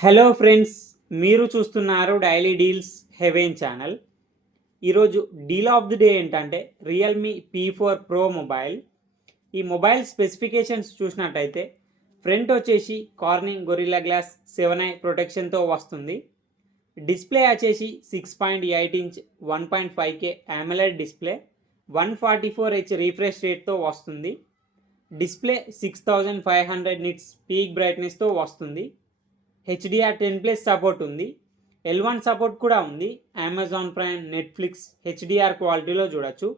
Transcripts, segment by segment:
Hello friends, మీరు చూస్తున్నారు daily deals heaven channel. ఈరోజు డీల్ ఆఫ్ ది డే ఏంటంటే రియల్మీ P4 Pro మొబైల్. ఈ మొబైల్ స్పెసిఫికేషన్స్ చూసినట్టయితే ఫ్రంట్ వచ్చేసి కార్నింగ్ గొరిల్లా గ్లాస్ 7i ప్రొటెక్షన్తో వస్తుంది. డిస్ప్లే వచ్చేసి 6.8 inch 1.5K AMOLED display 144Hz refresh రేట్తో వస్తుంది. డిస్ప్లే 6500 నిట్స్ పీక్ బ్రైట్నెస్తో వస్తుంది. HDR10+ సపోర్ట్ ఉంది. L1 సపోర్ట్ కూడా ఉంది. అమెజాన్ ప్రైమ్, నెట్ఫ్లిక్స్ HDR క్వాలిటీలో చూడొచ్చు.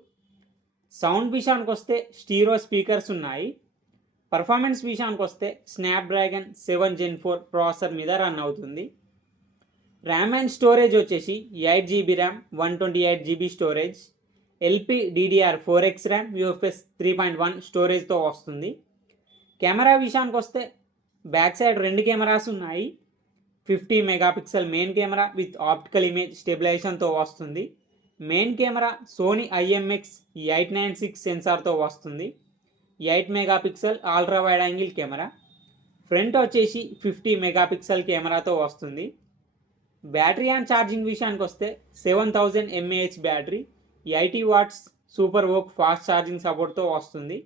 సౌండ్ విషయానికి వస్తే స్టీరియో స్పీకర్స్ ఉన్నాయి. పర్ఫార్మెన్స్ విషయానికి వస్తే స్నాప్డ్రాగన్ 7 Gen 4 ప్రాసెసర్ మీద రన్ అవుతుంది. ర్యామ్ అండ్ స్టోరేజ్ వచ్చేసి 8GB RAM, 128GB storage, LPDDR4X RAM, UFS 3.1 స్టోరేజ్తో వస్తుంది. కెమెరా విషయానికి వస్తే బ్యాక్ సైడ్ 2 కెమెరాస్ ఉన్నాయి. 50 megapixel main camera with optical image స్టెబిలైజేషన్తో వస్తుంది. మెయిన్ కెమెరా సోనీ IMX896 సెన్సార్తో వస్తుంది. 8 megapixel ultra wide angle camera. Front వచ్చేసి 50 మెగాపిక్సెల్ కెమెరాతో వస్తుంది. బ్యాటరీ అండ్ ఛార్జింగ్ విషయానికి వస్తే 7000 mAh battery, 80 watts super VOOC fast charging సపోర్ట్తో వస్తుంది.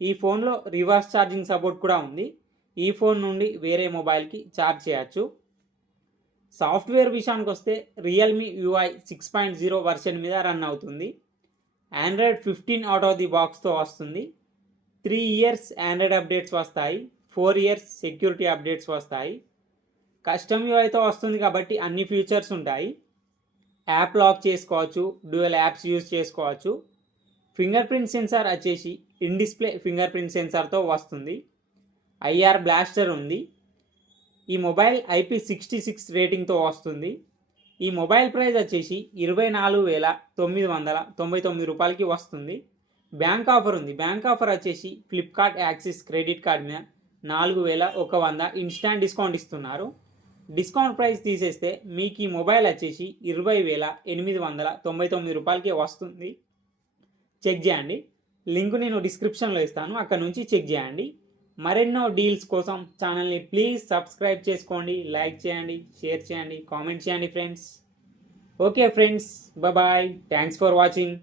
ఈ ఫోన్లో రివర్స్ ఛార్జింగ్ సపోర్ట్ కూడా ఉంది. ఈ ఫోన్ నుండి వేరే మొబైల్కి ఛార్జ్ చేయొచ్చు. సాఫ్ట్వేర్ విషయానికి వస్తే రియల్మీ UI 6.0 వర్షన్ మీద రన్ అవుతుంది. ఆండ్రాయిడ్ 15 అవుట్ ఆఫ్ ది బాక్స్తో వస్తుంది. 3 ఇయర్స్ ఆండ్రాయిడ్ అప్డేట్స్ వస్తాయి. 4 ఇయర్స్ సెక్యూరిటీ అప్డేట్స్ వస్తాయి. కస్టమ్ UIతో వస్తుంది కాబట్టి అన్ని ఫీచర్స్ ఉంటాయి. యాప్ లాక్ చేసుకోవచ్చు, డ్యూయల్ యాప్స్ యూజ్ చేసుకోవచ్చు. ఫింగర్ ప్రింట్ సెన్సార్ వచ్చేసి ఇన్ డిస్ప్లే ఫింగర్ ప్రింట్ సెన్సార్తో వస్తుంది. IR బ్లాస్టర్ ఉంది. ఈ మొబైల్ IP66 రేటింగ్తో వస్తుంది. ఈ మొబైల్ ప్రైస్ వచ్చేసి 24,999 రూపాయలకి వస్తుంది. బ్యాంక్ ఆఫర్ ఉంది. బ్యాంక్ ఆఫర్ వచ్చేసి ఫ్లిప్కార్ట్ యాక్సిస్ క్రెడిట్ కార్డ్ మీద 4100 ఇన్స్టాంట్ డిస్కౌంట్ ఇస్తున్నారు. డిస్కౌంట్ ప్రైస్ తీసేస్తే మీకు ఈ మొబైల్ వచ్చేసి 20,899 రూపాయలకి వస్తుంది. చెక్ చేయండి. లింక్ నేను డిస్క్రిప్షన్లో ఇస్తాను, అక్కడ నుంచి చెక్ చేయండి. మరెన్నో డీల్స్ కోసం ఛానల్ని ప్లీజ్ సబ్స్క్రైబ్ చేసుకోండి, లైక్ చేయండి, షేర్ చేయండి, కామెంట్ చేయండి friends. Okay friends, bye. Thanks for watching.